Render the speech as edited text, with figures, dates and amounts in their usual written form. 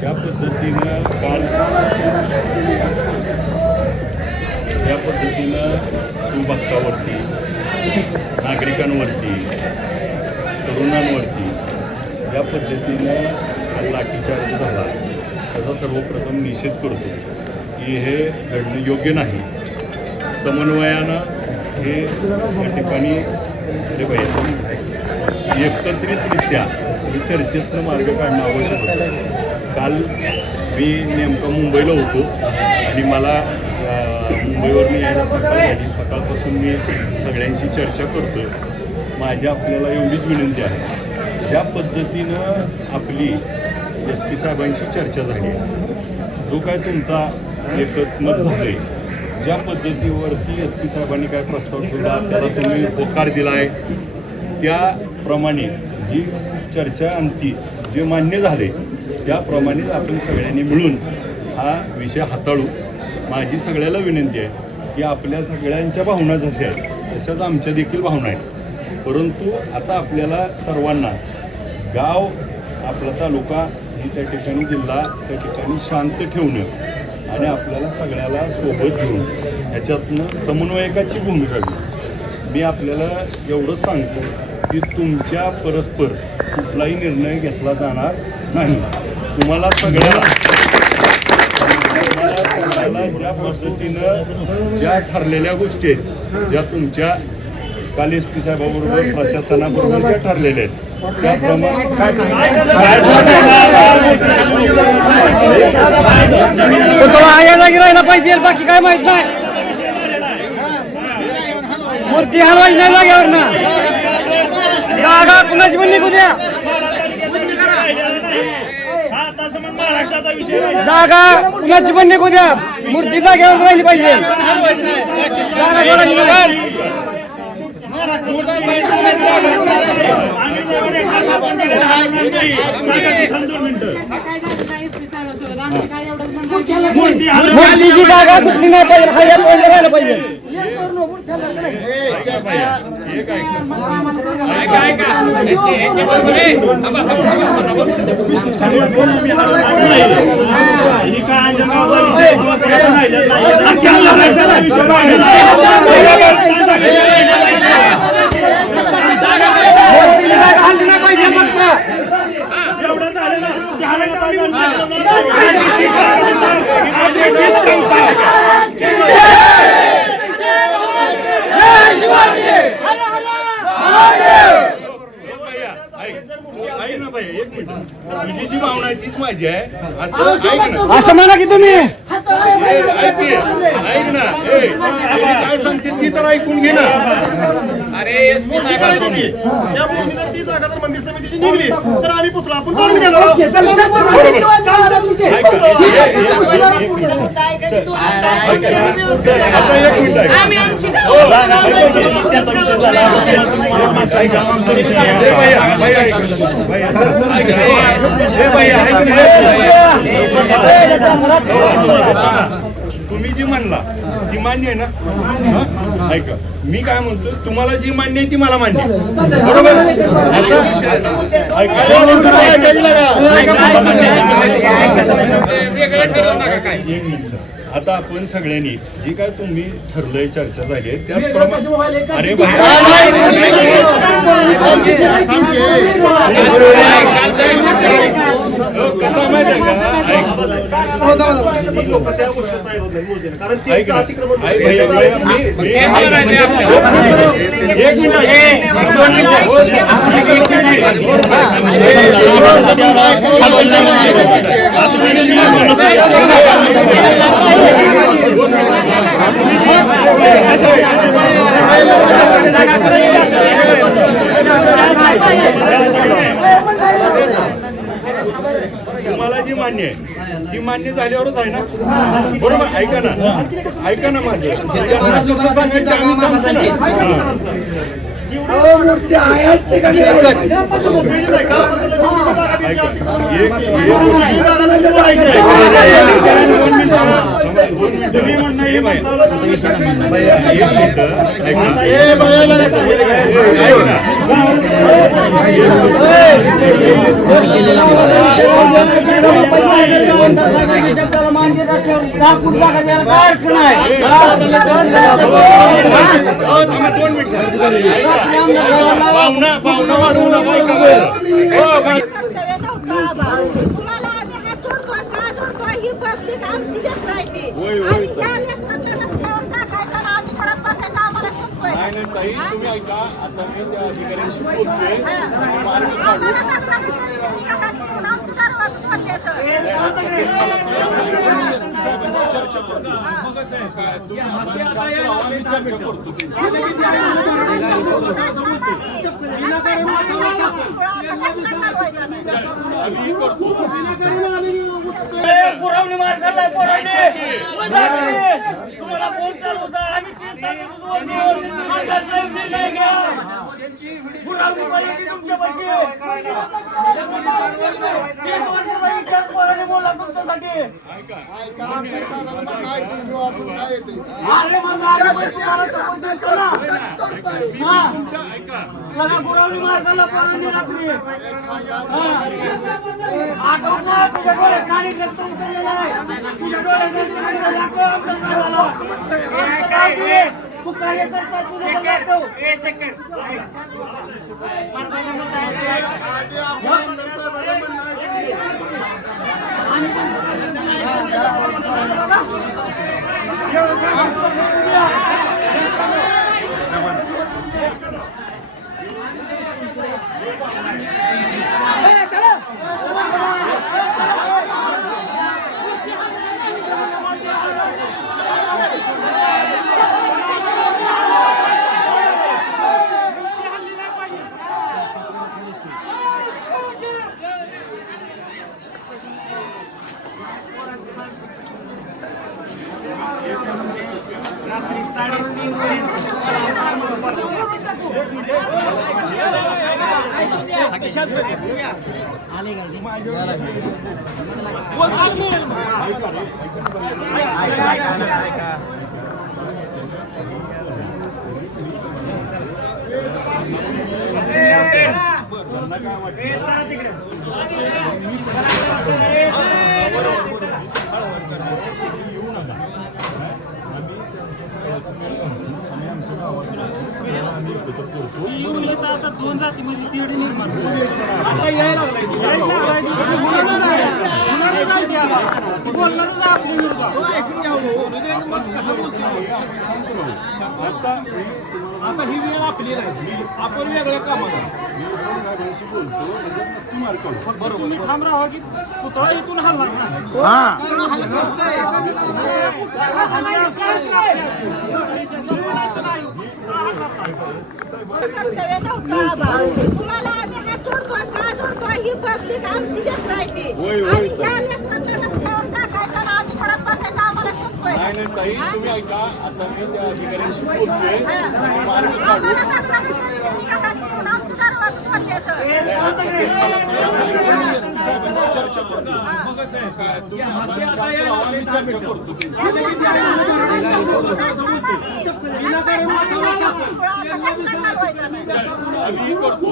ज्या पद्धतीनं काल ज्या पद्धतीनं सुभक्तावरती नागरिकांवरती तरुणांवरती ज्या पद्धतीनं लाठीचार्ज झाला त्याचा सर्वप्रथम निषेध करतो की हे घडणं योग्य नाही. समन्वयानं हे या ठिकाणी एकत्रितरित्या हे चर्चेतनं मार्ग काढणं आवश्यक होतं. काल मी नेमकं मुंबईला होतो आणि मला मुंबईवरून यायला सकाळ झाली. सकाळपासून मी सगळ्यांशी चर्चा करतो. माझी आपल्याला एवढीच विनंती आहे, ज्या पद्धतीनं आपली SP साहेबांशी चर्चा झाली, जो काय तुमचा एकमत झाले, ज्या पद्धतीवरती SP साहेबांनी काय प्रस्ताव ठेवला त्याला तुम्ही होकार दिला आहे, त्याप्रमाणे जी चर्चा अंती जे मान्य झाले त्याप्रमाणे आपण सगळ्यांनी मिळून हा विषय हाताळू. माझी सगळ्याला विनंती आहे की आपल्या सगळ्यांच्या भावना जशा आहेत तशाच आमच्या देखील भावना आहेत, परंतु आता आपल्याला सर्वांना गाव आपला तालुका आणि त्या ठिकाणी जिल्हा त्या ठिकाणी शांत ठेवणं आणि आपल्याला सगळ्याला सोबत घेऊन ह्याच्यातनं समन्वयकाची भूमिका घेऊ. मी आपल्याला एवढंच सांगतो की तुमच्या परस्पर कुठलाही निर्णय घेतला जाणार नाही. तुम्हाला सगळ्याला ज्या पद्धतीनं ज्या ठरलेल्या गोष्टी आहेत, ज्या तुमच्या काल SP साहेबाबरोबर प्रशासनाबरोबर ज्या ठरलेल्या आहेत त्याप्रमाणे राहिला पाहिजे, बाकी काय माहित नाही. मूर्ती हलवायची नाही जागेवर ना. जागा कुणाची पण निघू द्या. जागा कुणाची पण निघू द्या. मूर्ती जागेवर राहिली पाहिजे. जागा कोणाची नाही. मूर्तीची जागा सुटली नाही पाहिजे. हा राहिलं पाहिजे. तुझी जी भावना आहे तीच माझी आहे असं म्हणा की तुम्ही. ऐक ना, काय सांगते ती तर ऐकून घे ना. अरे त्या भूमी जर ती जागा जर मंदिर समितीची निघली तर आम्ही पुतळा आपण काढून घेणार. तुम्ही जी म्हणला ती मान्य आहे ना. ऐका, मी काय म्हणतो, तुम्हाला जी मान्य आहे ती मला मान्य आहे, बरोबर. आता आपण सगळ्यांनी जी काय तुम्ही ठरलंय चर्चा झाली आहे त्याचप्रमाणे अरे कसं माहिती आहे तुम्हाला जी मान्य आहे ती मान्य झाल्यावरच आहे ना, बरोबर. ऐका ना माझं कसं सांगायचं आम्ही सांगतो ना. नागपूर जागा द्यायला काय अडचण आहे थांबा, 2 मिनिटं. पाहुणा वाढवू नका, ऐका बरं. कर्तव्य नव्हतं आबा. तुम्हाला आम्ही हात जोडतोय, का जोडतोय ही पब्लिक आमची लेकरं आहे ती. होय, आणि होय. ह्या लेकरांना रस्त्यावर टाकायचं आणि आम्ही घरात बसायचं आम्हाला शोभतोय का? नाही नाही ताई, तुम्ही ऐका. आता मी त्या अधिकाऱ्यांशी बोलतोय. हा. मार्ग काढू. आम्हाला कसला विचार त्यांनी का खाली येऊन आमचं दरवाजा खोलल्याचं? साहेबांची चर्चा करतो. काय तुम्ही आपण शांत राहा, आम्ही चर्चा करतो त्यांची. आम्ही करतो. पुरवणी मार खाल्लाय पोरांनी. तुम्हाला फोन चालू होता आम्ही 30 सांगितलं साहेब निर्णय घ्या पुरवणी पाहिजे तुमच्यापाशी 30 वर्षाचा इतिहास पोरांनी बोला तुमच्यासाठी अरे मग आम्ही तुम्हाला support देतो ना. हा. मला पुरवणी मार खाल्ला पोरांनी रात्री आठवत ना तुझ्या डोळ्यात नाणी रक्त उतरलेलं आहे तुझ्या डोळ्यात रक्त उतरलेलं आहे. आमच्या गावाला. तू कार्यकर्ता तुझं दाखव. येऊन येतं आता 2 जातीमध्ये तेढ निर्माण आता यायला बोलणारच आपली आता ही वेळ आपली नाही आपण वेगळ्या कामाला तुम्ही ठाम राहा की पुतळा इथून हलणार ना कर्तव्य नव्हतं आबा. तुम्हाला आम्ही हात जोडतोय, का जोडतोय ही पब्लिक आमची लेकरं आहे ती. होय, होय. आणि ह्या लेकरांना रस्त्यावर टाकायचं आणि आम्ही घरात बसायचं आम्हाला शोभतोय का? नाही नाही ताई, तुम्ही ऐका. आता मी त्या अधिकाऱ्यांशी बोलतोय. हा. मार्ग काढू. आम्हाला कसला विचार त्यांनी का खाली येऊन आमचं दरवाजा खोलल्याचं? साहेबांची चर्चा करतो. काय तुम्ही आपण शांत राहा, आम्ही चर्चा करतो त्यांची. आम्ही करतो.